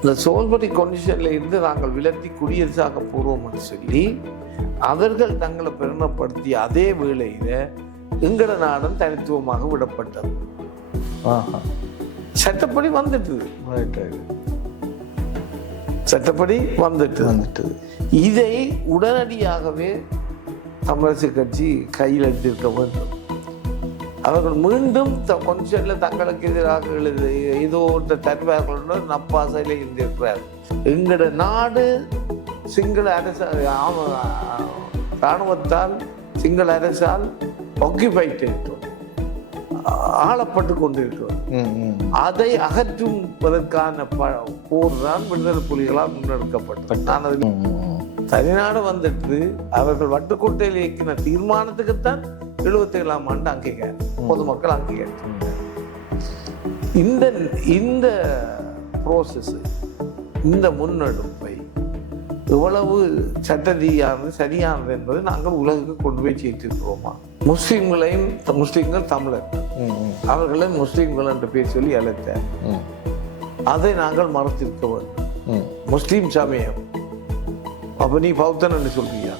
இந்த சோல்பரி கண்டிஷன்ல இருந்து நாங்கள் விலத்தி குடியரசாக போறோம்னு சொல்லி அவர்கள் தங்களை பெருமைப்படுத்திய அதே வேளையில எங்கட நாடும் தனித்துவமாக விடப்பட்டது. சட்டப்படி வந்துட்டு இதை உடனடியாகவே தமிழரசு கட்சி கையில் எடுத்திருக்க வேண்டும். அவர்கள் மீண்டும் கொஞ்சம்ல தங்களுக்கு எதிராக ஏதோ ஒன்று தருவார்கள் நப்பாசையில் இருந்திருக்கிறார். எங்களோட நாடு சிங்கள அரசு இராணுவத்தால் சிங்கள அரசால் ஆக்கிபைட் ஆளப்பட்டு கொண்டிருக்கிறோம். அதை அகற்றுவதற்கான போர் தான் விடுதலை புலிகளால் முன்னெடுக்கப்பட்டது. தனிநாடு வந்துட்டு அவர்கள் வட்டுக்கோட்டையில் இயக்கின தீர்மானத்துக்குத்தான் 77ஆம் ஆண்டு அங்கீகாரம் பொதுமக்கள் அங்கீகரித்தாங்க. இந்த ப்ரோசஸ், இந்த முன்னெடுப்பை எவ்வளவு சட்ட ரீதியானது சரியானது என்பதை நாங்கள் உலகுக்கு கொண்டு போய் சேர்த்திருக்கிறோமா? முஸ்லிம்கள் தமிழர் அவர்களை முஸ்லிம்கள் என்று பேர் சொல்லி அழைத்த அதை நாங்கள் மறுத்திருக்க வேண்டும். முஸ்லீம் சமயம் அப்ப நீ பௌத்தன் என்று சொல்றியா,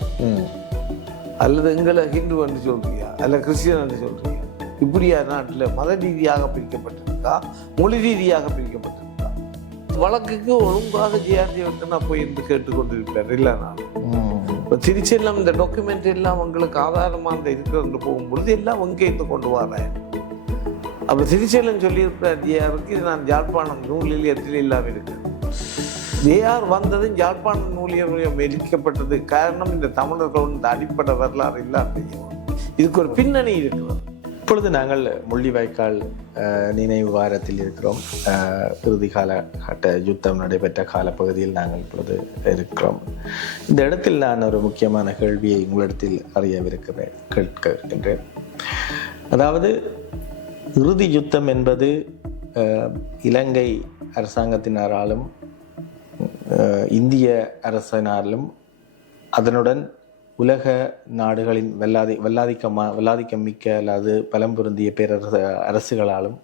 அல்லது எங்களை ஹிந்து என்று சொல்றியா, அல்ல கிறிஸ்டியன் என்று சொல்றியா? இப்படியா நாட்டில் மத ரீதியாக பிரிக்கப்பட்டிருக்கா, மொழி ரீதியாக பிரிக்கப்பட்டிருக்கா? வழக்குக்கு ஒழுங்காக ஜிஆர்டி நான் போய் இருந்து கேட்டுக்கொண்டிருக்கிறார். இல்லை நான் இப்போ திருச்சியெல்லாம் இந்த டாக்குமெண்ட் எல்லாம் உங்களுக்கு ஆதாரமாக இருக்கிறது போகும்பொழுது எல்லாம் இருந்து கொண்டு வரேன். அப்போ திருச்சியெல்லாம் சொல்லியிருக்கிறார் ஜிஆருக்கு, இது நான் யாழ்ப்பாணம் நூல் நிலையத்தில் இல்லாமல் இருக்கேன். ஜேஆர் வந்ததும் யாழ்ப்பாண நூலியம் எரிக்கப்பட்டது காரணம் இந்த தமிழர்கள் இந்த அடிப்படை வரலாறு இல்லாமல் இதுக்கு ஒரு பின்னணி இருக்கிறது. இப்பொழுது நாங்கள் முள்ளிவாய்க்கால் நினைவு வாரத்தில் இருக்கிறோம். இறுதி காலகட்ட யுத்தம் நடைபெற்ற காலப்பகுதியில் நாங்கள் இப்பொழுது இருக்கிறோம். இந்த இடத்தில் நான் ஒரு முக்கியமான கேள்வியை உங்களிடத்தில் கேட்கின்றேன். அதாவது இறுதி யுத்தம் என்பது இலங்கை அரசாங்கத்தினராலும் இந்திய அரசினாலும் அதனுடன் உலக நாடுகளின் வல்லாதிக்கம் மிக்க அல்லது பலம் பொருந்திய அரசுகளாலும்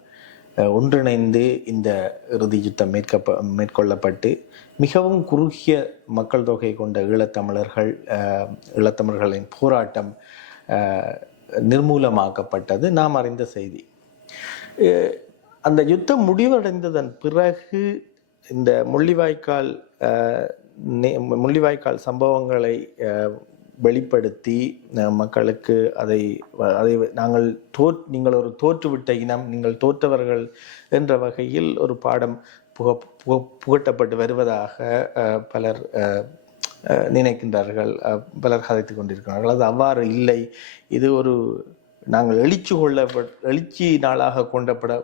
ஒன்றிணைந்து இந்த இறுதி யுத்தம் மேற்கொள்ளப்பட்டு மிகவும் குறுகிய மக்கள் தொகை கொண்ட ஈழத்தமிழர்களின் போராட்டம் நிர்மூலமாக்கப்பட்டது நாம் அறிந்த செய்தி. அந்த யுத்தம் முடிவடைந்ததன் பிறகு இந்த முள்ளிவாய்க்கால் சம்பவங்களை வெளிப்படுத்தி மக்களுக்கு அதை நீங்கள் ஒரு தோற்றுவிட்ட இனம், நீங்கள் தோற்றவர்கள் என்ற வகையில் ஒரு பாடம் புகட்டப்பட்டு வருவதாக பலர் நினைக்கின்றார்கள், பலர் கதைத்து கொண்டிருக்கிறார்கள். அது அவ்வாறு இல்லை. இது ஒரு நாங்கள் எழுச்சி நாளாக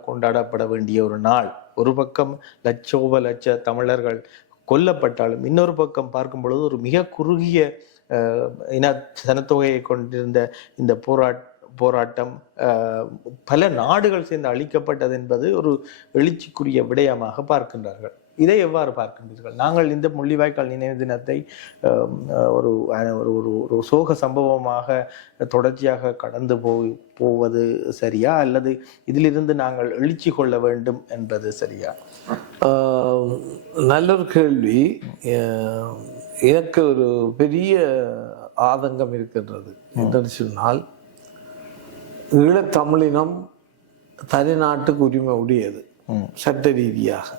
கொண்டாடப்பட வேண்டிய ஒரு நாள். ஒரு பக்கம் லட்ச தமிழர்கள் கொல்லப்பட்டாலும் இன்னொரு பக்கம் பார்க்கும் பொழுது ஒரு மிக குறுகிய சனத்தொகையை கொண்டிருந்த இந்த போராட்டம் பல நாடுகள் சேர்ந்து அழிக்கப்பட்டது என்பது ஒரு எழுச்சிக்குரிய விடயமாக பார்க்கின்றார்கள். இதை எவ்வாறு பார்க்கின்றீர்கள்? நாங்கள் இந்த முள்ளிவாய்க்கால் நினைவு தினத்தை ஒரு சோக சம்பவமாக தொடர்ச்சியாக கடந்து போவது சரியா, அல்லது இதிலிருந்து நாங்கள் எழுச்சி கொள்ள வேண்டும் என்பது சரியா? நல்லொரு கேள்வி. எனக்கு ஒரு பெரிய ஆதங்கம் இருக்கின்றது. என்று சொன்னால் ஈழத்தமிழினம் தனிநாட்டுக்கு உரிமை உடையது சட்ட ரீதியாக.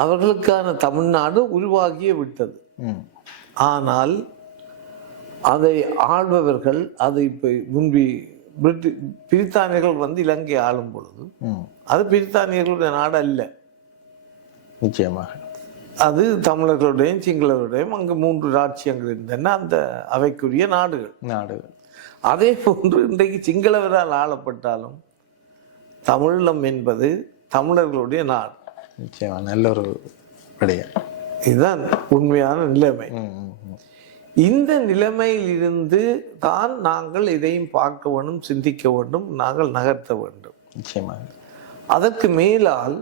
அவர்களுக்கான தமிழ்நாடு உருவாகியே விட்டது. ஆனால் அதை ஆள்பவர்கள், அதை இப்போ முன்பி பிரித்தானியர்கள் வந்து இலங்கை ஆளும் பொழுது அது பிரித்தானியர்களுடைய நாடு அல்ல. நிச்சயமாக அது தமிழர்களுடையும் சிங்களருடையும் அங்கு 3 ராட்சியங்கள் இருந்தன, அந்த அவைக்குரிய நாடுகள். அதே போன்று இன்றைக்கு சிங்களவரால் ஆளப்பட்டாலும் தமிழீழம் என்பது தமிழர்களுடைய நாடு. நிச்சயமா நல்ல ஒரு விடயம். இதுதான் உண்மையான நிலைமை. இந்த நிலைமையில் இருந்து தான் நாங்கள் இதையும் பார்க்க வேண்டும், சிந்திக்க வேண்டும், நாங்கள் நகர்த்த வேண்டும். நிச்சயமாக அதற்கு மேலால்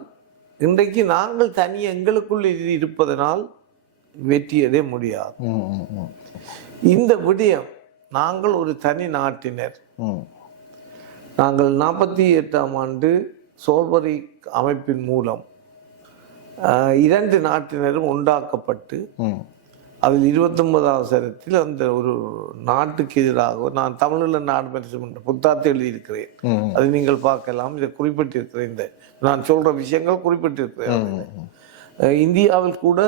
இன்றைக்கு நாங்கள் தனியே எங்களுக்குள் இருப்பதனால் வெற்றியடைய முடியாது. இந்த விடயம் நாங்கள் ஒரு தனி நாட்டினர். நாங்கள் 48ஆம் ஆண்டு சோல்பரி அமைப்பின் மூலம் இரண்டு நாட்டினரும் உண்டாக்கப்பட்டு அதில் 29வது சரத்தில் அந்த ஒரு நாட்டுக்கு எதிராக நான் தமிழில் நாடு பரிசு புத்தாத்து எழுதியிருக்கிறேன். அது நீங்கள் பார்க்கலாம். இதை குறிப்பிட்டிருக்கிறேன். இந்த நான் சொல்ற விஷயங்கள் குறிப்பிட்டிருக்கிறேன். இந்தியாவில் கூட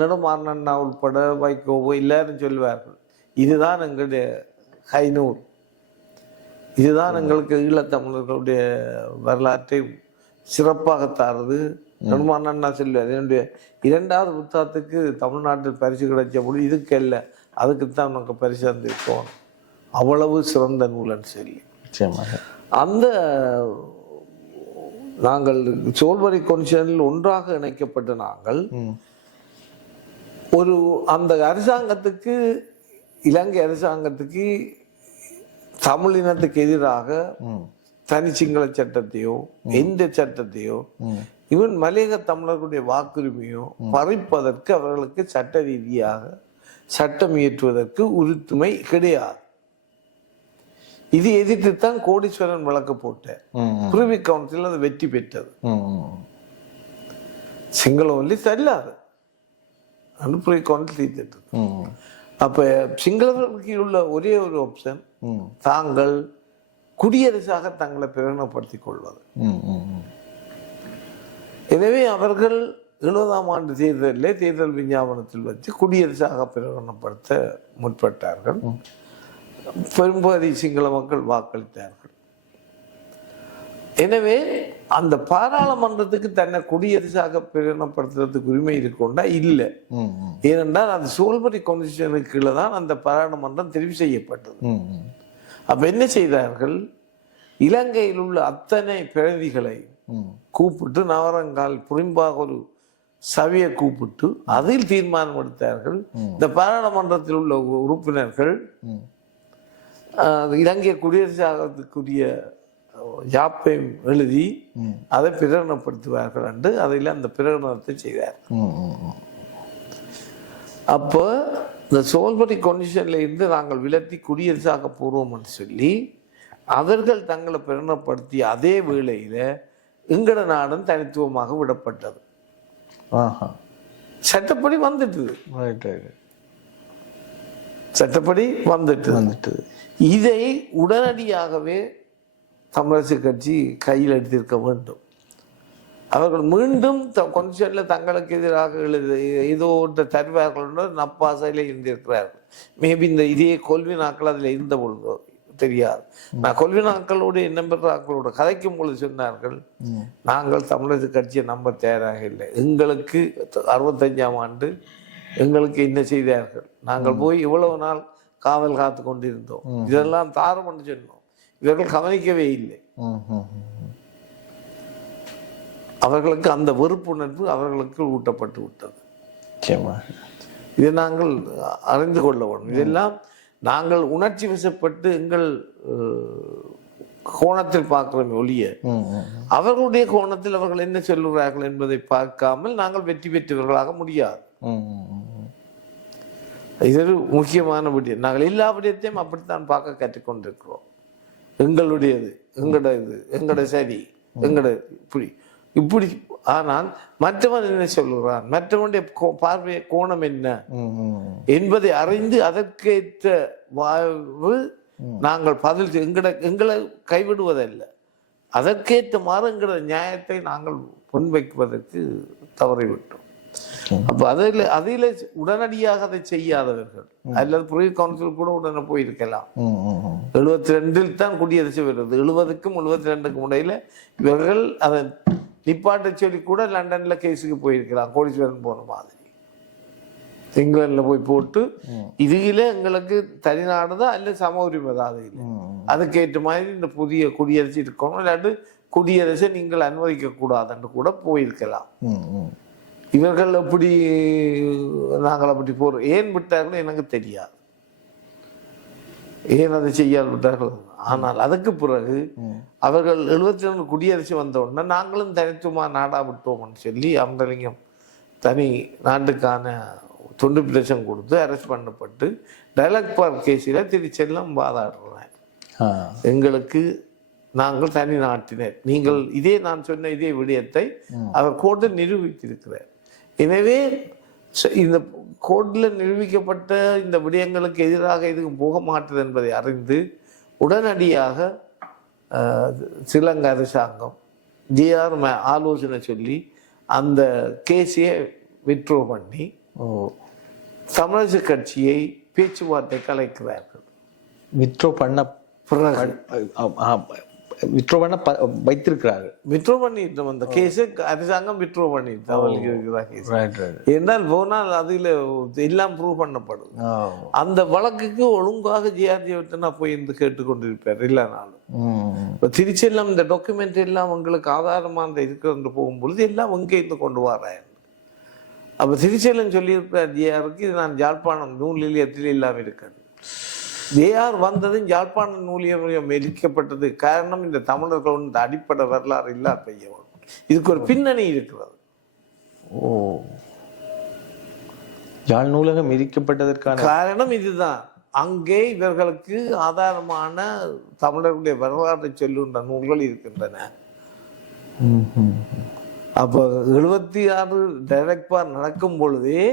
நெடுமாறன் உட்பட வைகோவோ எல்லாரும் சொல்வார்கள், இதுதான் எங்களுடைய ஹைநூல், இதுதான் எங்களுக்கு ஈழத்தமிழர்களுடைய வரலாற்றை சிறப்பாக தாரது. நெடுமாறன் சொல்லுவார், என்னுடைய 2வது புத்தகத்துக்கு தமிழ்நாட்டில் பரிசு கிடைச்ச போது இதுக்கு இல்லை, அதுக்குத்தான் நமக்கு பரிசு தந்திருக்கோம், அவ்வளவு சிறந்த நூலன்னு சொல்லி. அந்த நாங்கள் சோல்வரி கொன்ஷனில் ஒன்றாக இணைக்கப்பட்ட நாங்கள் ஒரு அந்த அரசாங்கத்துக்கு, இலங்கை அரசாங்கத்துக்கு தமிழ் இனத்துக்கு எதிராக தனி சிங்கள சட்டத்தையோ எந்த சட்டத்தையோ இவன் மலையக தமிழர்களுடைய வாக்குரிமையோ பறிப்பதற்கு அவர்களுக்கு சட்ட ரீதியாக சட்டம் இயற்றுவதற்கு உரிமை கிடையாது. இது எதிர்த்துத்தான் கோடீஸ்வரன் வழக்கு போட்டார். பிரிவி கவுன்சில் அது வெற்றி பெற்றது. சிங்களம் ஒல்லி செல்லாது பிரிவி கவுன்சில் தீர்த்திட்டது. அப்ப சிங்களவர்களுக்கு உள்ள ஒரே ஒரு ஆப்ஷன், தாங்கள் குடியரசாக தங்களை பிரகடனப்படுத்திக் கொள்வது. எனவே அவர்கள் 70ஆம் ஆண்டு தேர்தலிலே தேர்தல் விஞ்ஞாபனத்தில் வச்சு குடியரசாக பிரகடனப்படுத்த முற்பட்டார்கள். பெரும்பகுதி சிங்கள மக்கள் வாக்களித்தார்கள். எனவே அந்த பாராளுமன்றத்துக்கு தன்னை குடியரசாக பிரகடனப்படுத்துறதுக்கு உரிமை இருக்கொண்டா இல்லை. ஏனென்றால் அது சோல்பரி கான்ஸ்டிடியூஷனுக்கு கீழே தான் அந்த பாராளுமன்றம் தெரிவு செய்யப்பட்டது. அப்ப என்ன செய்தார்கள், இலங்கையில் உள்ள அத்தனை பிரதிகளை கூப்பிட்டு நவரங்கால் புரிம்பாக ஒரு சபையை கூப்பிட்டு அதில் தீர்மானம் எடுத்தார்கள். இந்த பாராளுமன்றத்தில் உள்ள உறுப்பினர்கள் இலங்கை குடியரசாகத்துக்குரிய யாப்பை எழுதி அதை பிரகடனப்படுத்துவார்கள் என்று அதில் அந்த பிரகடனத்தை செய்தார். அப்போ இந்த சோல்பரி கண்டிஷன்ல இருந்து நாங்கள் விலத்தி குடியரசாக போடுவோம் என்று சொல்லி அவர்கள் தங்களை பிரகடனப்படுத்திய அதே வேளையில எங்கட நாடும் தனித்துவமாக விடப்பட்டது. சட்டப்படி வந்துட்டு சட்டப்படி வந்துட்டு இதை உடனடியாகவே தமிழரசு கட்சி கையில் எடுத்திருக்க வேண்டும். அவர்கள் மீண்டும் கொன்ஸ்டியூஷன்ல தங்களுக்கு எதிராக ஏதோ ஒன்று தருவார்கள் நப்பாசையில இருந்திருக்கிறார்கள். மேபி இந்த இதே கொல்வி நாட்கள் அதில் இருந்த பொழுதோ தெரியாது. நான் கொல்வி நாட்களோடு எண்ணம் பெற்ற ஆக்களோட கதைக்கும் பொழுது சொன்னார்கள், நாங்கள் தமிழரசு கட்சியை நம்ப தயாராக இல்லை. எங்களுக்கு 65ஆம் ஆண்டு எங்களுக்கு என்ன செய்தார்கள், நாங்கள் போய் இவ்வளவு நாள் காவல் காத்து கொண்டிருந்தோம், இதெல்லாம் தாரம் என்று சொன்னோம். இவர்கள் கவனிக்கவே இல்லை. அவர்களுக்கு அந்த வெறுப்புணர்வு அவர்களுக்கு ஊட்டப்பட்டு விட்டது. இதை நாங்கள் அறிந்து கொள்ள வேண்டும். இதெல்லாம் நாங்கள் உணர்ச்சி வசப்பட்டு எங்கள் கோணத்தில் பார்க்கிறோம் ஒழிய அவர்களுடைய கோணத்தில் அவர்கள் என்ன சொல்லுகிறார்கள் என்பதை பார்க்காமல் நாங்கள் வெற்றி பெற்றவர்களாக முடியாது. இது ஒரு முக்கியமான விடயம். நாங்கள் எல்லா விடயத்தையும் அப்படித்தான் பார்க்க கற்றுக்கொண்டிருக்கிறோம். எங்களுடையது, எங்கட இது, எங்கட சரி, எங்கட இப்படி. ஆனால் மற்றவன் என்ன சொல்லுகிறான், மற்றவனுடைய பார்வை கோணம் என்ன என்பதை அறிந்து அதற்கேற்ற வாழ்வு நாங்கள் பதில் எங்களை கைவிடுவதல்ல, அதற்கேற்ற மாறு எங்கள நியாயத்தை நாங்கள் முன்வைக்குவதற்கு தவறிவிட்டோம். அப்ப அதில் உடனடியாக அதை செய்யாதவர்கள் அல்லது புதிய கவுன்சில் கூட உடனே போயிருக்கலாம். 72 தான் குடியரசு வருது. 70க்கும் 72க்கும் இடையில இவர்கள் அதை நிப்பாட்ட சொல்லி கூட லண்டன்ல கேஸுக்கு போயிருக்கலாம். கோடீஸ்வரன் போன மாதிரி இங்கிலாந்துல போய் போட்டு இதுல எங்களுக்கு தனிநாடுதான் அல்ல சம உரிமை தான், அது இல்லை, அதுக்கேற்ற மாதிரி இந்த புதிய குடியரசு இருக்கணும், இல்லாட்டு குடியரசை நீங்கள் அனுமதிக்க கூடாதுன்னு கூட போயிருக்கலாம். இவர்கள் எப்படி நாங்கள் அப்படி போறோம், ஏன் விட்டார்கள் எனக்கு தெரியாது, ஏன் அதை செய்யாது விட்டார்கள். ஆனால் அதுக்கு பிறகு அவர்கள் 72 குடியரசு வந்த உடனே நாங்களும் தனித்துவமா நாடா விட்டோம்னு சொல்லி அமரலிங்கம் தனி நாட்டுக்கான தொண்டு பிரச்சனை கொடுத்து அரெஸ்ட் பண்ணப்பட்டு டைலாக் பார்க் கேஸில் திருச்செல்லம் வாதாடுறேன். எங்களுக்கு நாங்கள் தனி நாட்டினர். நீங்கள் நான் சொன்ன இதே விடயத்தை அவர் கோர்ட்டில் நிரூபித்திருக்கிறார். எனவே இந்த கோர்ட்டில் நிரூபிக்கப்பட்ட இந்த விடயங்களுக்கு எதிராக எதுவும் போக மாட்டது என்பதை அறிந்து உடனடியாக ஸ்ரீலங்கா அரசாங்கம் ஜேஆர் ஆலோசனை சொல்லி அந்த கேஸையை வித்ட்ரோ பண்ணி தமிழரசு கட்சியை பேச்சுவார்த்தை கலைக்கிறார்கள். வித்ட்ரோ பண்ண வைத்திருக்கிறார்கள். வித்ட்ரோ பண்ணிட்டோம் அந்த கேஸை அரசாங்கம் வித்ட்ரோ பண்ணிட்டு அவங்களுக்கு இருக்கிற கேஸ். என்னால் போனால் அதில் எல்லாம் ப்ரூவ் பண்ணப்படும். அந்த வழக்குக்கு ஒழுங்காக ஜேஆர் ஜெயவர்தனா போய் இருந்து கேட்டுக்கொண்டிருப்பார் இல்லைனாலும். இப்போ திருச்சியெல்லாம் இந்த டாக்குமெண்ட் எல்லாம் உங்களுக்கு ஆதாரமாக இருக்கிறது போகும்பொழுது எல்லாம் எங்கே இருந்து கொண்டு வர்றேன். அப்போ திருச்சியெல்லாம் சொல்லியிருப்பார் ஜேஆருக்கு, இது நான் யாழ்ப்பாணம் நூல் நிலையத்தில் இல்லாமல் இருக்கிறது. ஜேஆர் வந்ததும் யாழ்ப்பாண நூலியம் எரிக்கப்பட்டது காரணம் இந்த தமிழர்கள் இந்த அடிப்படை வரலாறு இல்லா பெய்யவன். இதுக்கு ஒரு பின்னணி இருக்கிறது. யாழ் நூலகம் எரிக்கப்பட்டதற்கான காரணம் இதுதான். அங்கே இவர்களுக்கு ஆதாரமான தமிழர்களுடைய வரலாற்றை சொல்லுகின்ற நூல்கள் இருக்கின்றன. அப்போ 76 டைரக்ட் பார் நடக்கும் பொழுதே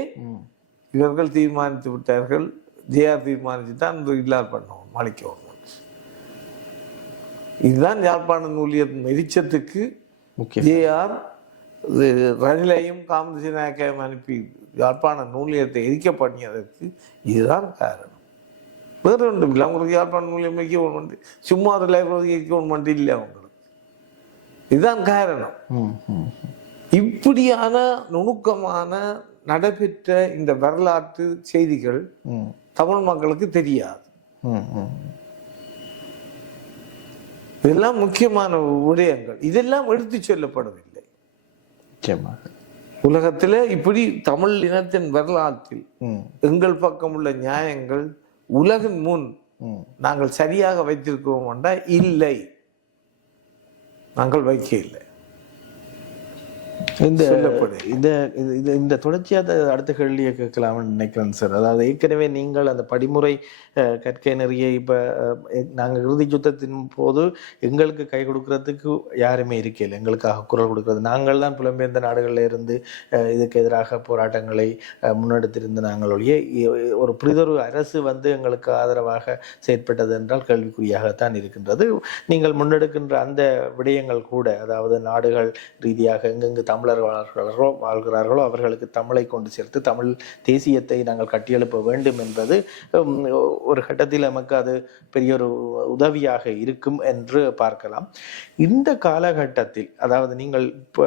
இவர்கள் தீர்மானித்து விட்டார்கள். ஜேஆர் தீர்மானிச்சு தான் இல்லாத பண்ணோம் மாளிகை. இதுதான் யாழ்ப்பாண நூலியம் எரிச்சத்துக்கு ஜேஆர் ரணிலையும் காமராஜ நாயக்கையும் அனுப்பி யாழ்ப்பாண நூலியத்தை எரிக்க பண்ணியதற்கு இதுதான் காரணம். வேறு ஒன்றும் இல்லை. அவங்களுக்கு யாழ்ப்பாண நூலியம் வைக்க ஒன்று சும்மா ஒரு லைப்ரரி வைக்க ஒன்று இல்லை அவங்களுக்கு. இதுதான் காரணம். இப்படியான நுணுக்கமான நடைபெற்ற இந்த வரலாற்று செய்திகள் தமிழ் மக்களுக்கு தெரியாது. இதெல்லாம் முக்கியமான விடயங்கள். இதெல்லாம் எடுத்து சொல்லப்படவில்லை. உலகத்தில் இப்படி தமிழ் இனத்தின் வரலாற்றில் எங்கள் பக்கம் உள்ள நியாயங்கள் உலகின் முன் நாங்கள் சரியாக வைத்திருக்கிறோம் என்றால் இல்லை, நாங்கள் வைக்க இல்லை. இந்த தொடர்ச்சியாக அடுத்த கேள்வியை கேட்கலாம்னு நினைக்கிறேன் சார். அதாவது ஏற்கனவே நீங்கள் அந்த படிமுறை கற்கை நெறிய இப்போ நாங்கள் இறுதி யுத்தத்தின் போது எங்களுக்கு கை கொடுக்கறதுக்கு யாருமே இருக்கல, எங்களுக்காக குரல் கொடுக்கறது நாங்கள் தான் புலம்பெயர்ந்த நாடுகளில் இருந்து இதுக்கு எதிராக போராட்டங்களை முன்னெடுத்திருந்த நாங்களுடைய ஒரு புரிதொரு அரசு வந்து எங்களுக்கு ஆதரவாக செயற்பட்டது என்றால் கேள்விக்குறியாகத்தான் இருக்கின்றது. நீங்கள் முன்னெடுக்கின்ற அந்த விடயங்கள் கூட, அதாவது நாடுகள் ரீதியாக எங்கெங்கு தமிழர் வாழ்கிறார்களோ அவர்களுக்கு தமிழை கொண்டு சேர்த்து தமிழ் தேசியத்தை நாங்கள் கட்டியெழுப்ப வேண்டும் என்பது ஒரு கட்டத்தில் நமக்கு அது பெரிய ஒரு உதவியாக இருக்கும் என்று பார்க்கலாம். இந்த காலகட்டத்தில், அதாவது நீங்கள் இப்போ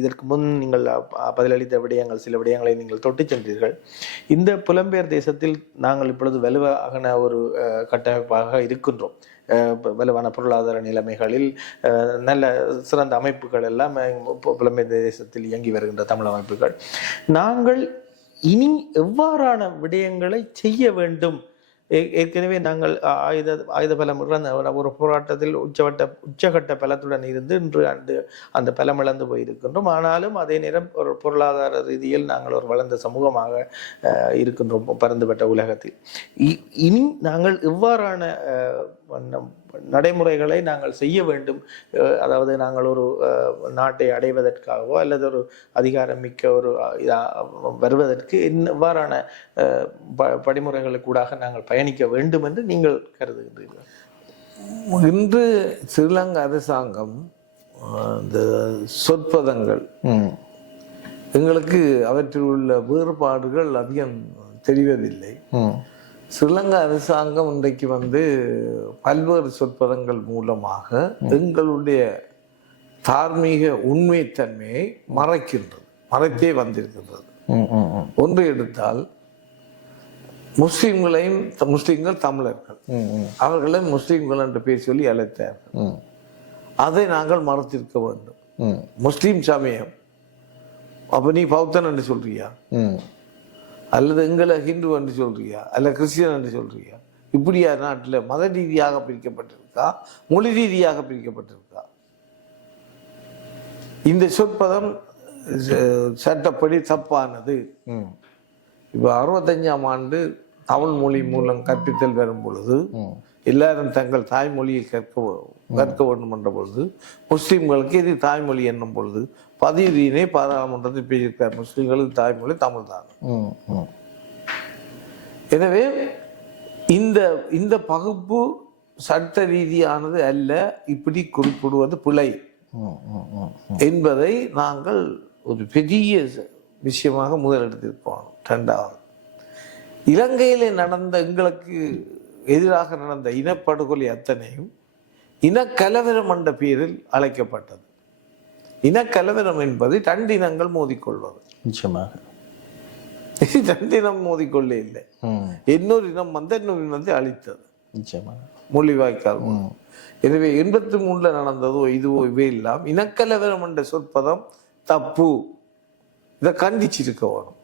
இதற்கு முன் நீங்கள் பதிலளித்த விடயங்கள், சில விடயங்களை நீங்கள் தொட்டு சென்றீர்கள். இந்த புலம்பெயர் தேசத்தில் நாங்கள் இப்பொழுது வலுவான ஒரு கட்டமைப்பாக இருக்கின்றோம். வலுவான பொருளாதார நிலைமைகளில் நல்ல சிறந்த அமைப்புகள் எல்லாம் புலம்பெயர் தேசத்தில் இயங்கி வருகின்ற தமிழ் அமைப்புகள். நாங்கள் இனி எவ்வாறான விடயங்களை செய்ய வேண்டும்? ஏற்கனவே நாங்கள் ஆயுத பலம் ஒரு போராட்டத்தில் உச்சகட்ட பலத்துடன் இருந்து இன்று அந்த பலம் இழந்து போயிருக்கின்றோம். ஆனாலும் அதே நேரம் ஒரு பொருளாதார ரீதியில் நாங்கள் ஒரு வளர்ந்த சமூகமாக இருக்கின்றோம் பரந்துபட்ட உலகத்தில். இனி நாங்கள் எவ்வாறான நடைமுறைகளை நாங்கள் செய்ய வேண்டும்? அதாவது நாங்கள் ஒரு நாட்டை அடைவதற்காகவோ அல்லது ஒரு அதிகாரம் மிக்க ஒரு வருவதற்கு எவ்வாறான படிமுறைகளுக்கூடாக நாங்கள் பயணிக்க வேண்டும் என்று நீங்கள் கருதுகின்றீர்கள்? இன்று ஸ்ரீலங்கா அரசாங்கம் இந்த சொற்பதங்கள் எங்களுக்கு அவற்றில் உள்ள வேறுபாடுகள் அதிகம் தெரிவதில்லை. ஸ்ரீலங்கா அரசாங்கம் இன்றைக்கு பல்வேறு சொற்பதங்கள் மூலமாக எங்களுடைய தார்மீக உண்மைத்தன்மையை மறைத்தே வந்திருக்கின்றது. ஒன்று எடுத்தால் முஸ்லிம்கள் தமிழர்கள், அவர்களை முஸ்லிம்கள் என்று பேர் சொல்லி அழைத்தார்கள். அதை நாங்கள் மறைத்திருக்க வேண்டும். முஸ்லிம் சமயம், அப்ப நீ பௌத்தன் என்று சொல்றியா, அல்லது எங்களை ஹிந்து என்று சொல்றியா, அல்ல கிறிஸ்டியன் என்று சொல்றியா? இப்படியா நாட்டில் மத ரீதியாக பிரிக்கப்பட்டிருக்கா, மொழி ரீதியாக பிரிக்கப்பட்டிருக்கா? இந்த சொற்பதம் சட்டப்படி தப்பானது. இப்ப 65ஆம் ஆண்டு தமிழ் மொழி மூலம் கற்பித்தல் வரும் பொழுது எல்லாரும் தங்கள் தாய்மொழியை கற்க கற்க வேண்டும் என்ற பொழுது முஸ்லிம்களுக்கு இது தாய்மொழி என்னும் பொழுது பதிவுரியினை பாராளுமன்றத்தில் பேசியிருக்கார். முஸ்லிம்களுக்கு தாய்மொழி தமிழ் தான். எனவே இந்த இந்த பகுப்பு சட்ட ரீதியானது அல்ல, இப்படி குறிப்பிடுவது பிழை என்பதை நாங்கள் ஒரு பெரிய விஷயமாக முதலெடுத்திருப்போம். இரண்டாவது, இலங்கையிலே நடந்த எங்களுக்கு எதிராக நடந்த இனப்படுகொலை அத்தனையும் இனக்கலவரம் என்ற பெயரில் அழைக்கப்பட்டது. இனக்கலவரம் என்பது இரண்டினங்கள் மோதிக்கொள்வது. நிச்சயமாக இரண்டினம் மோதிக்கொள்ள இல்லை, இன்னொரு இனம் வந்து இன்னொரு இனத்தை அழித்தது. நிச்சயமாக மொழிவாய்க்கால். எனவே 83 நடந்ததோ இதுவோ இவை எல்லாம் இனக்கலவரம் என்ற சொற்பதம் தப்பு. இதை கண்டிச்சிருக்க வேணும்.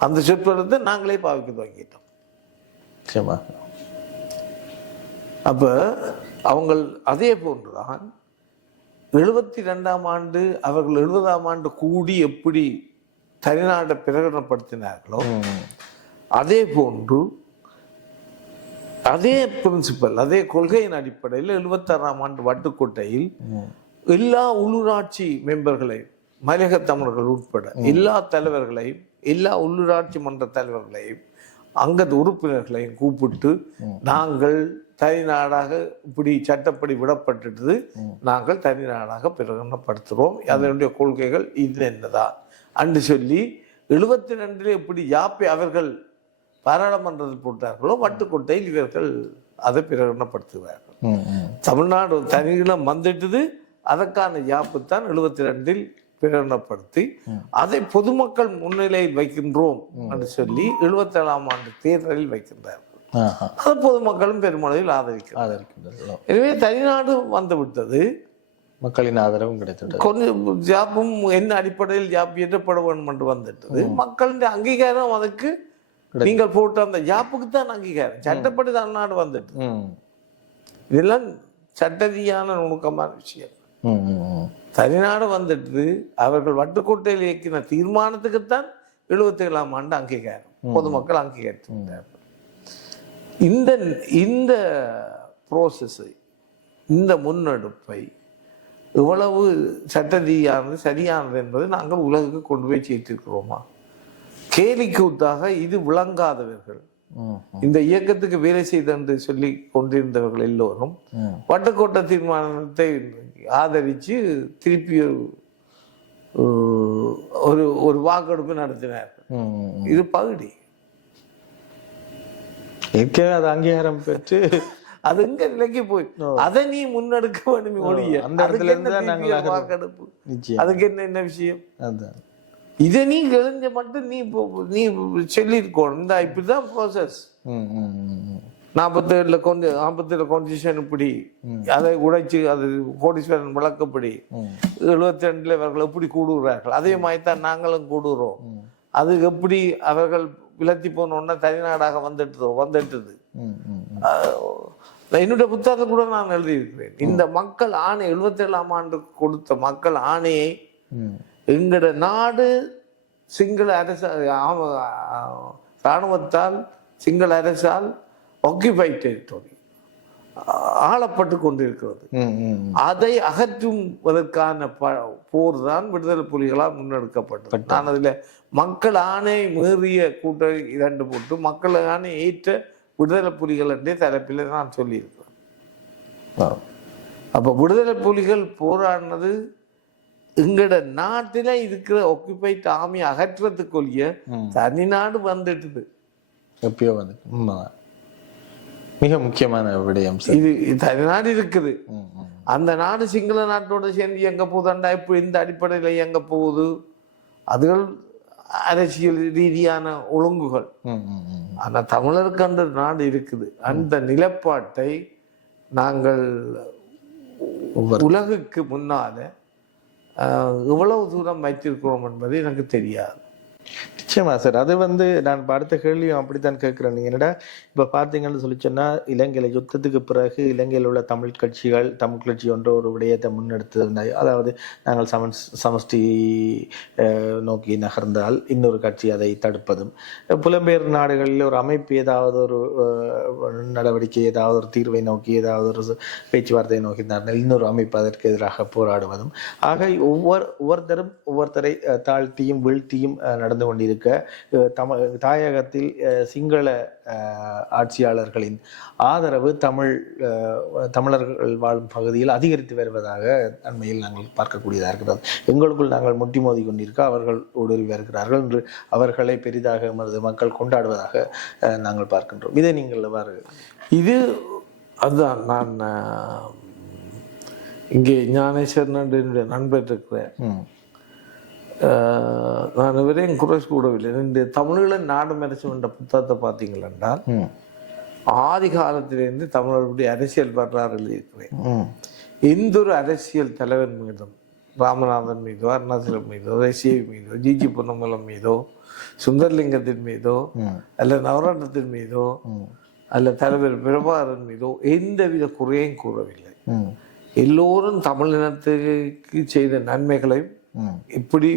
அந்த சொற்பதத்தை நாங்களே பாவிக்க துவங்கிட்டோம். நிச்சயமாக. அப்ப அவங்க அதே போன்றுதான் 72ஆம் ஆண்டு அவர்கள் 70ஆம் ஆண்டு கூடி எப்படி தனிநாட்டை பிரகடனப்படுத்தினார்களோ அதே போன்று அதே பிரின்சிபல், அதே கொள்கையின் அடிப்படையில் 76ஆம் ஆண்டு வட்டுக்கோட்டையில் எல்லா உள்ளூராட்சி மெம்பர்களையும், மலையக தமிழர்கள் உட்பட எல்லா தலைவர்களையும், எல்லா உள்ளூராட்சி மன்ற தலைவர்களையும், அங்க உறுப்பினர்களையும் கூப்பிட்டு நாங்கள் தனிநாடாக இப்படி சட்டப்படி விடப்பட்டது, நாங்கள் தனிநாடாக பிரகடனப்படுத்துகிறோம், அதனுடைய கொள்கைகள் இது என்னதான் அன்று சொல்லி 72 இப்படி யாப்பை அவர்கள் பாராளுமன்றத்தில் போட்டார்களோ வட்டுக்கோட்டையில் இவர்கள் அதை பிரகடனப்படுத்துகிறார்கள். தமிழ்நாடு தனியிடம் வந்துட்டது, அதற்கான யாப்பு தான் 72 பிரகடனப்படுத்தி அதை பொதுமக்கள் முன்னிலையில் வைக்கின்றோம் என்று சொல்லி 77ஆம் ஆண்டு தேர்தலில் வைக்கின்றார்கள். அது பொதுமக்களும் பெருமளவில் ஆதரிக்கின்றனர். எனவே தனிநாடு வந்து விட்டது, மக்களின் ஆதரவும் கிடைத்தது, கொஞ்சம் ஜாப்பும் என்ன அடிப்படையில் ஜாப் ஏற்றப்பட வேண்டும் என்று வந்துட்டது. மக்களின் அங்கீகாரம் அதுக்கு நீங்கள் போட்ட அந்த ஜாப்புக்கு தான் அங்கீகாரம், சட்டப்படி தமிழ்நாடு வந்துட்டு. இதெல்லாம் சட்ட ரீதியான நுணுக்கமான விஷயம். தனிநாடு வந்துட்டு அவர்கள் வட்டுக்கோட்டையில் இயக்கின தீர்மானத்துக்குத்தான் 77ஆம் ஆண்டு அங்கீகாரம், பொதுமக்கள் அங்கீகரித்தார்கள். இந்த இந்த ப்ரோசஸை, இந்த முன்னெடுப்பை இவ்வளவு சட்ட ரீதியானது சரியானது என்பதை நாங்கள் உலகுக்கு கொண்டு போய் சேர்த்திருக்கிறோமா? கேலிக்கூத்தாக இது விளங்காதவர்கள், இந்த இயக்கத்துக்கு வேலை செய்த என்று சொல்லி கொண்டிருந்தவர்கள் எல்லோரும் வட்டுக்கோட்டை தீர்மானத்தை ஆதரித்து திருப்பி ஒரு வாக்கெடுப்பு நடத்தினார்கள். இது பகுதி அது அங்கீகாரம் பெற்று அது எங்க நிலைக்கு போய் அதை நீ முன்னெடுக்க வேணுமே ஒழிய அந்த இடத்துல இருந்து வாக்கெடுப்பு அதுக்கு என்ன விஷயம்? இதை நீ எழுஞ்ச மட்டும் நீ சொல்லியிருக்கணும். இந்த இப்படிதான் ப்ராசஸ். 47 கொஞ்சம் 47 கான்ஸ்டியூஷன் இப்படி அதை உடைச்சு அது கோடீஸ்வரன் விளக்கப்படி 72 இவர்கள் எப்படி கூடுகிறார்கள், அதே மாதிரி தான் நாங்களும் கூடுகிறோம். அது எப்படி அவர்கள் விலத்தி போனோன்னா தனிநாடாக வந்துட்டது. என்னுடைய புத்தகத்தை கூட நான் எழுதியிருக்கிறேன். இந்த மக்கள் ஆணை 77ஆம் ஆண்டு கொடுத்த மக்கள் ஆணையை எங்கட நாடு சிங்கள அரசு இராணுவத்தால் சிங்கள அரசால் ஆக்கியூபைட் டெரிட்டரி ஆளப்பட்டு கொண்டிருக்கிறது. அதை அகற்றுவதற்கான போர் தான் விடுதலை புலிகளால் முன்னெடுக்கப்பட்டது. நான் அதுல மக்கள் ஆணை மீறிய கூட்டம் 2 போட்டு மக்கள் ஆணை ஏற்ற விடுதலை புலிகள் என்றே தலைப்பில் நான் சொல்லியிருக்கிறேன். அப்ப விடுதலை புலிகள் போராடினது எங்கட நாட்டில இருக்கிற ஆக்கியூபைட் ஆர்மி அகற்றத்துக்குரிய தனிநாடு வந்துட்டுது. எப்பயோ வந்து மிக முக்கியமான விடயம் இது. தனிநாடு இருக்குது, அந்த நாடு சிங்கள நாட்டோட சேர்ந்து எங்க போகுதாண்டா, இப்ப இந்த அடிப்படையில எங்க போகுது, அதுகள் அரசியல் ரீதியான ஒழுங்குகள். ஆனா தமிழருக்கு அந்த நாடு இருக்குது. அந்த நிலப்பாட்டை நாங்கள் உலகுக்கு முன்னால எவ்வளவு தூரம் வைத்திருக்கிறோம் என்பது எனக்கு தெரியாது. நிச்சயமா சார். அது நான் இப்ப அடுத்த கேள்வியும் அப்படித்தான் கேட்கிறேன். நீங்க என்னடா இப்ப பாத்தீங்கன்னு சொல்லி சொன்னா, இலங்கையில யுத்தத்துக்கு பிறகு இலங்கையில் உள்ள தமிழ் கட்சிகள், தமிழ் கட்சி ஒன்ற ஒரு விடயத்தை முன்னெடுத்து, அதாவது நாங்கள் சமஷ்டி நோக்கி நகர்ந்தால் இன்னொரு கட்சி அதை தடுப்பதும், புலம்பெயர் நாடுகளில் ஒரு அமைப்பு ஏதாவது ஒரு நடவடிக்கை, ஏதாவது ஒரு தீர்வை நோக்கி, ஏதாவது ஒரு பேச்சுவார்த்தையை நோக்கி இன்னொரு அமைப்பு அதற்கு எதிராக போராடுவதும், ஆக ஒவ்வொருத்தரை தாழ்த்தியும் வீழ்த்தியும் நடந்து கொண்டிருக்க, தாயகத்தில் சிங்கள ஆட்சியாளர்களின் ஆதரவு தமிழர்கள் வாழும் பகுதியில் அதிகரித்து வருவதாக அண்மையில் நாங்கள் பார்க்கக்கூடியதாக இருக்கிறது. எங்களுக்குள் நாங்கள் முட்டி மோதி கொண்டிருக்க அவர்கள் ஊடுருவி வருகிறார்கள் என்று அவர்களை பெரிதாக எமது மக்கள் கொண்டாடுவதாக நாங்கள் பார்க்கின்றோம். இதை நீங்கள் எவ்வாறு? இது அதுதான் நான் இங்கே ஞானேஸ்வரன் என்னுடைய நண்பர் இருக்கிறேன். நான் இவரையும் குறை கூடவில்லை. இந்த தமிழீழ நாடு மெரசு என்ற புத்தகத்தை பார்த்தீங்கள் என்றால் ஆதி காலத்திலிருந்து தமிழர்களுடைய அரசியல் வரலாறு எழுதியிருக்கிறேன். எந்த ஒரு அரசியல் தலைவன் மீதும், ராமநாதன் மீதோ, அருணாச்சலம் மீதோ, ரஷ்ய மீதோ, ஜிஜி பொன்னம்பலம் மீதோ, சுந்தர்லிங்கத்தின் மீதோ, அல்ல நவரத்னத்தின் மீதோ, அல்ல தலைவர் பிரபாகரன் மீதோ எந்தவித குறையும் கூறவில்லை. எல்லோரும் தமிழினத்துக்கு செய்த நன்மைகளையும் இப்படி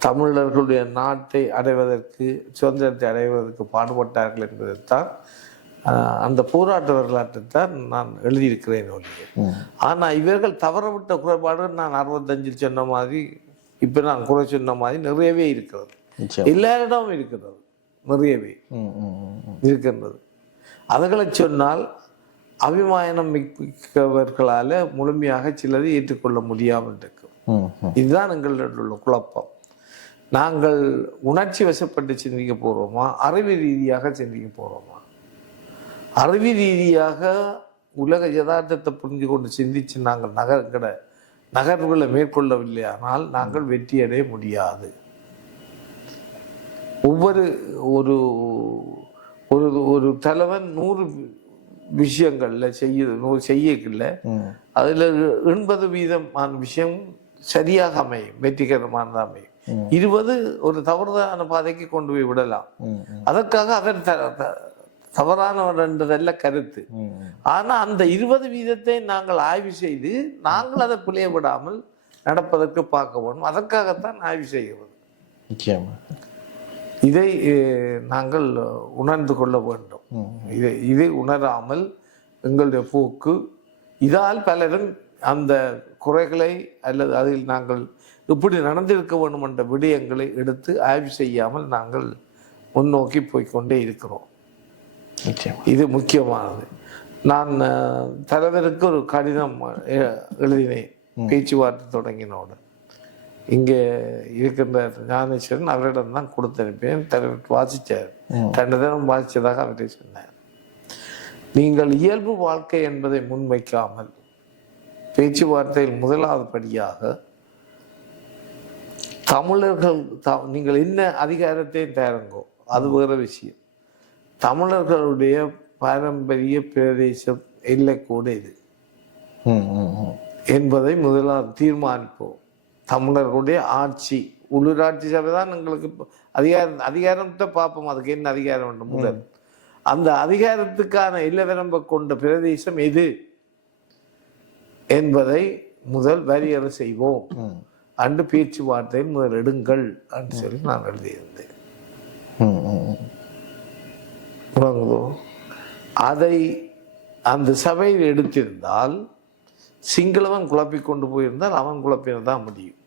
தமிழர்களுடைய நாட்டை அடைவதற்கு, சுதந்திரத்தை அடைவதற்கு பாடுபட்டார்கள் என்பதைத்தான், அந்த போராட்ட வரலாற்றை தான் நான் எழுதியிருக்கிறேன் ஒழிய. ஆனா இவர்கள் தவறவிட்ட குறைபாடு நான் 65 சொன்ன மாதிரி, இப்ப நான் குறை சொன்ன மாதிரி நிறையவே இருக்கிறது. எல்லாரிடமும் இருக்கிறது, நிறையவே இருக்கின்றது. அதுகளை சொன்னால் அபிமானம் மிக்கவர்களால முழுமையாக சிலரை ஏற்றுக்கொள்ள முடியாமல் இருக்கும். இதுதான் எங்களிடம் உள்ள குழப்பம். நாங்கள் உணர்ச்சி வசப்பட்டு சிந்திக்க போறோமா, அறிவு ரீதியாக சிந்திக்க போறோமா? அறிவு ரீதியாக உலக யதார்த்தத்தை புரிஞ்சு கொண்டு சிந்திச்சு நாங்கள் நகர்வுகளை மேற்கொள்ளவில்லையானால் நாங்கள் வெற்றி அடைய முடியாது. ஒவ்வொரு ஒரு தலைவன் 100 விஷயங்கள்ல செய்யல, அதுல 80% விஷயம் சரியாக அமையும், வெற்றிகரமானது அமையும். 20 ஒரு தவறுதான பாதைக்கு கொண்டு போய் விடலாம். அதற்காக அவர் தவறானவர் என்றதல்ல கருத்து. ஆனா அந்த 20% நாங்கள் ஆய்வு செய்து நாங்கள் அதை பிழைய விடாமல் நடப்பதற்கு பார்க்க வேண்டும். அதற்காகத்தான் ஆய்வு செய்கிறது. இதை நாங்கள் உணர்ந்து கொள்ள வேண்டும். இதை உணராமல் எங்களுடைய போக்கு, இதால் பலரும் அந்த குறைகளை அல்லது அதில் நாங்கள் இப்படி நடந்திருக்க வேண்டும் என்ற விடயங்களை எடுத்து ஆய்வு செய்யாமல் நாங்கள் முன்னோக்கி போய்கொண்டே இருக்கிறோம். இது முக்கியமானது. நான் தலைவருக்கு ஒரு கடிதம் எழுதினேன் பேச்சுவார்த்தை தொடங்கினோடு. இங்கே இருக்கின்ற ஞானேஸ்வரன் அவரிடம் தான் கொடுத்து அனுப்பினேன். தலைவர் வாசிச்சார், 2 தினம் வாசிச்சதாக அவரை சொன்னார். நீங்கள் இயல்பு வாழ்க்கை என்பதை முன்வைக்காமல் பேச்சுவார்த்தையில் முதலாவது படியாக தமிழர்கள் நீங்கள் என்ன அதிகாரத்தையும் தயாருங்கோ, அது வேற விஷயம். தமிழர்களுடைய பாரம்பரிய பிரதேசம் எல்லைக்கூட இது என்பதை முதலாவது தீர்மானிப்போம். தமிழர்களுடைய ஆட்சி, உள்ளூராட்சி சபை தான் எங்களுக்கு அதிகாரத்தை பார்ப்போம். அதுக்கு என்ன அதிகாரம் வேண்டும் முதல். அந்த அதிகாரத்துக்கான எல்லை கொண்ட பிரதேசம் எது என்பதை முதல் வரையறை செய்வோம். அன்று பேச்சுவார்த்தையில் முதல் எடுங்கள் என்று சொல்லி நான் எழுதியிருந்தேன். அதை அந்த சபையில் எடுத்திருந்தால் சிங்களவன் குழப்பிக் கொண்டு போயிருந்தால் அவன் குழப்பினதான் முடியும்.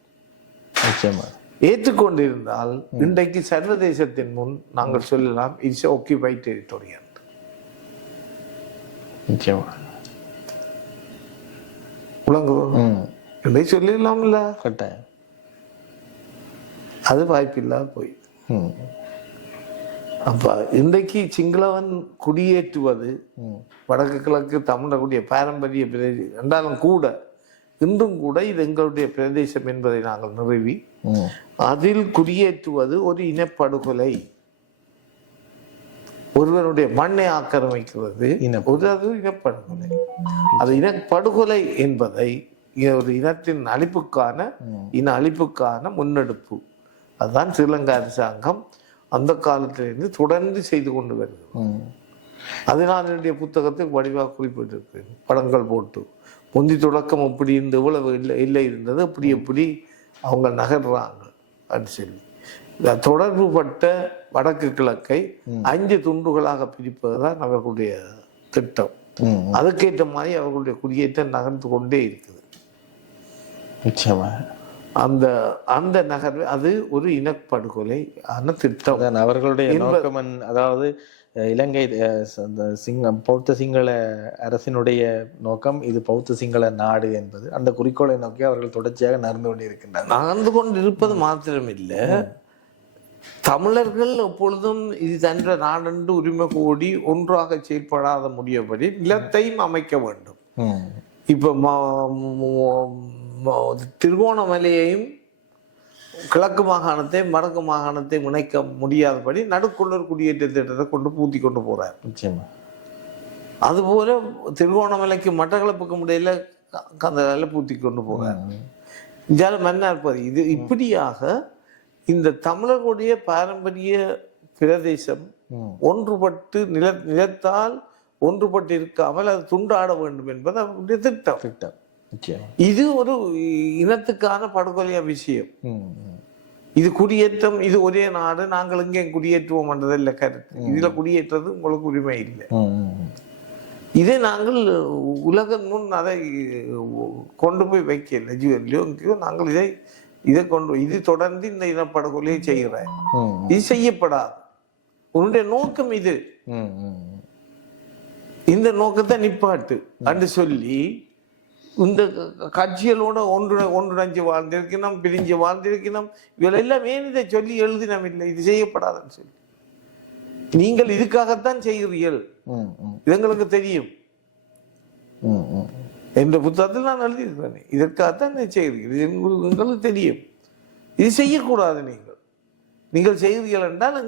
ஏற்றுக்கொண்டிருந்தால் இன்றைக்கு சர்வதேசத்தின் முன் நாங்கள் சொல்லலாம், இட்ஸ் ஆக்கியூபைட் டெரிட்டோரியல். உலக சொல்லிடலாம் இல்ல, கட்டாயம். அது வாய்ப்பில்லா போய் அப்ப இன்றைக்கு சிங்களவன் குடியேற்றுவது வடக்கு கிழக்கு தமிழர்களுடைய பாரம்பரிய பிரதேசம் என்றாலும் கூட, இன்றும் கூட இது எங்களுடைய பிரதேசம் என்பதை நாங்கள் நிறுவி அதில் குடியேற்றுவது ஒரு இனப்படுகொலை. ஒருவருடைய மண்ணை ஆக்கிரமிக்கிறது ஒரு இனப்படுகொலை. அது இனப்படுகொலை என்பதை ஒரு இனத்தின் அழிப்புக்கான முன்னெடுப்பு. அதுதான் ஸ்ரீலங்கா அரசாங்கம் அந்த காலத்திலிருந்து தொடர்ந்து செய்து கொண்டு வருது. அது நான் என்னுடைய புத்தகத்துக்கு வடிவாக குறிப்பிட்டிருக்கிறேன், படங்கள் போட்டு. முந்தி தொடக்கம் அப்படி இருந்து இவ்வளவு இல்லை இருந்தது, எப்படி அவங்க நகர்றாங்க அப்படின்னு சொல்லி தொடர்பு பட்ட வடக்கு கிழக்கை 5 துண்டுகளாக பிரிப்பதுதான் அவர்களுடைய திட்டம். அதுக்கேற்ற மாதிரி அவர்களுடைய குடியேற்றம் நகர்ந்து கொண்டே இருக்குது. நிச்சயமா அந்த அந்த நகர்வு அது ஒரு இனப்படுகொலை ஆன திட்டம். அவர்களுடைய நோக்கம், அதாவது இலங்கை பௌத்த சிங்கள அரசினுடைய நோக்கம் இது பௌத்த சிங்கள நாடு என்பது. அந்த குறிக்கோளை நோக்கி அவர்கள் தொடர்ச்சியாக நகர்ந்து கொண்டிருப்பது மாத்திரமில்லை, தமிழர்கள் எப்பொழுதும் இது தன்ற நாடென்று உரிமை கோடி ஒன்றாக செயல்படாத முடியபடி நிலத்தையும் அமைக்க வேண்டும். இப்ப திருகோணமலையையும் கிழக்கு மாகாணத்தையும் வடக்கு மாகாணத்தையும் இணைக்க முடியாதபடி நடுக்குள்ளர் குடியேற்ற திட்டத்தை பூத்தி கொண்டு போறார். அதுபோல திருகோணமலைக்கு மட்டக்களப்புக்கு இடையில அந்த பூத்தி கொண்டு போறார். இந்தியாவில் மன்னார் பகுதி இது இப்படியாக இந்த தமிழர்களுடைய பாரம்பரிய பிரதேசம் ஒன்றுபட்டு நிலத்தால் ஒன்றுபட்டு இருக்காமல் அது துண்டாட வேண்டும் என்பது அவருடைய திட்டம். இது ஒரு இனத்துக்கான படுகொலைய விஷயம். இது குடியேற்றம், இது ஒரே நாடு, நாங்கள் இங்கே குடியேற்றுவோம் என்றது இல்லை கருத்து. இதுல குடியேற்றது உங்களுக்கு உரிமை இல்லை. இதை நாங்கள் உலகம் முன் அதை கொண்டு போய் வைக்கல. ஜியோ நாங்கள் இதை கொண்டு இது தொடர்ந்து இந்த இனப்படுகொலையை செய்கிறேன். இது செய்யப்படாது. உன்னுடைய நோக்கம் இது, இந்த நோக்கத்தை நிப்பாட்டு என்று சொல்லி இந்த கட்சிகளோட ஒன்றிணைஞ்சு வாழ்ந்திருக்கணும், பிரிஞ்சு வாழ்ந்திருக்கணும். இவளெல்லாம் ஏன் இதை சொல்லி எழுதினம் இல்லை, இது செய்யப்படாதுன்னு சொல்லி. நீங்கள் இதுக்காகத்தான் செய்கிறீர்கள், இது எங்களுக்கு தெரியும். என்ற புத்தகத்தில் நான் எழுதியிருக்கிறேன், இதற்காகத்தான் செய்கிறீர்கள், எங்களுக்கு தெரியும். இது செய்யக்கூடாது. நீங்கள் செய்கிறீர்கள் என்றால்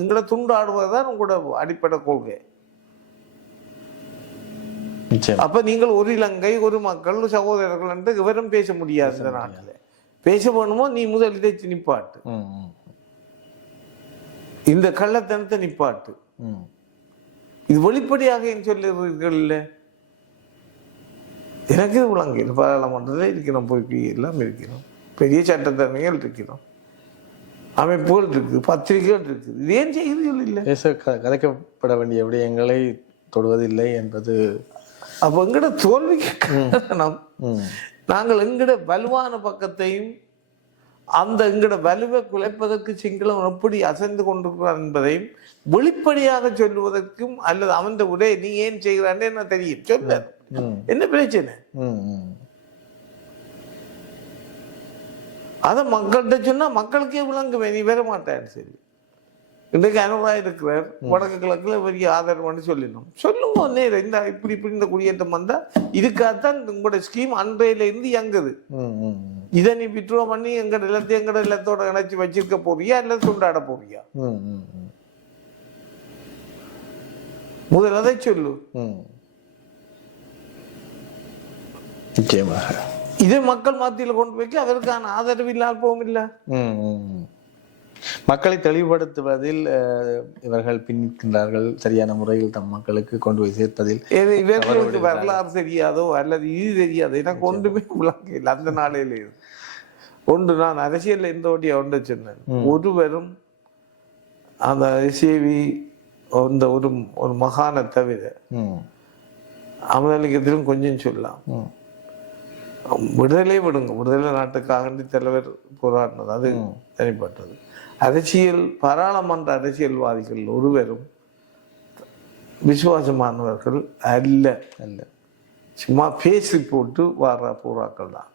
எங்களை துண்டாடுவதுதான் உங்களோட அடிப்படை கொள்கை. அப்ப நீங்கள் ஒரு இலங்கை, ஒரு மக்கள், சகோதரர்கள் என்று விவரம் பேச முடியாது. இந்த நாட்டில் பேச வேணுமோ நீ முதல் இதை நிப்பாட்டு, இந்த கள்ளத்தனத்தை நிப்பாட்டு. இது வெளிப்படையாக சொல்லுறீர்கள். இல்லை, எனக்கு இது விளங்கல. பாராளுமன்றத்தில் இருக்கிறோம், போய் எல்லாம் இருக்கிறோம், பெரிய சட்டத்தரணிகள் இருக்கிறோம், அமைப்புகள் இருக்குது, பத்திரிகைகள் இருக்குது. இது ஏன் செய்கிறீர்கள்? இல்லை, கதைக்கப்பட வேண்டிய விடயங்களை தொடுவதில்லை என்பது. அப்ப எங்கட தோல்விக்கு காரணம் நாங்கள் எங்கட வலுவான பக்கத்தையும் அந்த எங்கட வலுவை குலைப்பதற்கு சிங்களம் எப்படி அசைந்து கொண்டிருக்கிறார் என்பதையும் வெளிப்படையாக சொல்லுவதற்கும், அல்லது அவன் உடை நீ ஏன் செய்கிறான்னு என்ன தெரியும் சொல்ல, என்ன பிரச்சனை? அத மக்கள்கிட்ட சொன்னா மக்களுக்கே விளங்குவே, நீ வர மாட்டேன்னு சரி. இன்றைக்கு அனுராக இருக்கிறார், வடக்கு கிழக்குல பெரிய ஆதரவுன்னு சொல்லிடணும். சொல்லுங்க நேரம் இந்த இப்படி இந்த குடியேற்றம் வந்தா இதுக்காகத்தான் உங்களோட ஸ்கீம் அன்றையில இருந்து இயங்குது. இதை நீ விட்ரோ பண்ணி எங்கட இல்லத்தோட இணைச்சு வச்சிருக்க போறியா இல்ல துண்டாட போறியா? முதல் அதை சொல்லு. இதை மக்கள் மத்தியில் கொண்டு வைக்க அவருக்கான ஆதரவு இல்லாமல் போகும். இல்ல, மக்களை தெளிவுபடுத்துவதில் இவர்கள் பின்னிருக்கின்றார்கள், சரியான முறையில் தம் மக்களுக்கு கொண்டு போய் சேர்ப்பதில். இவர்களுக்கு வரலாறு தெரியாதோ அல்லது இது தெரியாதோ எனக்கு ஒன்றுமே விளங்கல. அந்த நாளையில ஒன்று நான் அரசியல் எந்த ஓட்டியா ஒன்று சொன்னேன், ஒருவரும் அந்த சேவி அந்த ஒரு மகானை தவிர அமதலிங்கத்திலும் கொஞ்சம் சொல்லலாம். விடுதலை விடுங்க, விடுதலை நாட்டுக்காக தலைவர் போராடினது அது தனிப்பட்டது. அரசியல் பாராளுமன்ற அரசியல்வாதிகள் ஒருவரும் விசுவாசமானவர்கள் அல்ல. சும்மா பேசி போட்டு வர்ற போராக்கள் தான்.